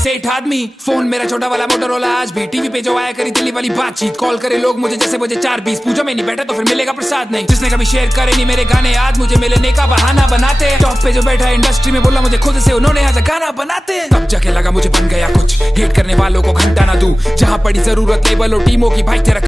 सेठ आदमी फोन मेरा छोटा वाला मोटरोला आज भी टीवी पे जो आया करी दिल्ली वाली बातचीत कॉल करे लोग मुझे जैसे मुझे 4-20 पूछो मैं नहीं बैठा तो फिर मिलेगा प्रसाद नहीं जिसने कभी शेयर करे नहीं मेरे गाने आज मुझे मिलने का बहाना बनाते टॉप पे जो बैठा है इंडस्ट्री में बोला मुझे खुद से उन्होंने आज गाना बनाते तब जाके लगा मुझे बन गया कुछ हेट करने वालों को घंटा ना दूं जहां पड़ी जरूरत लेबल और टीमों की भाई तेरा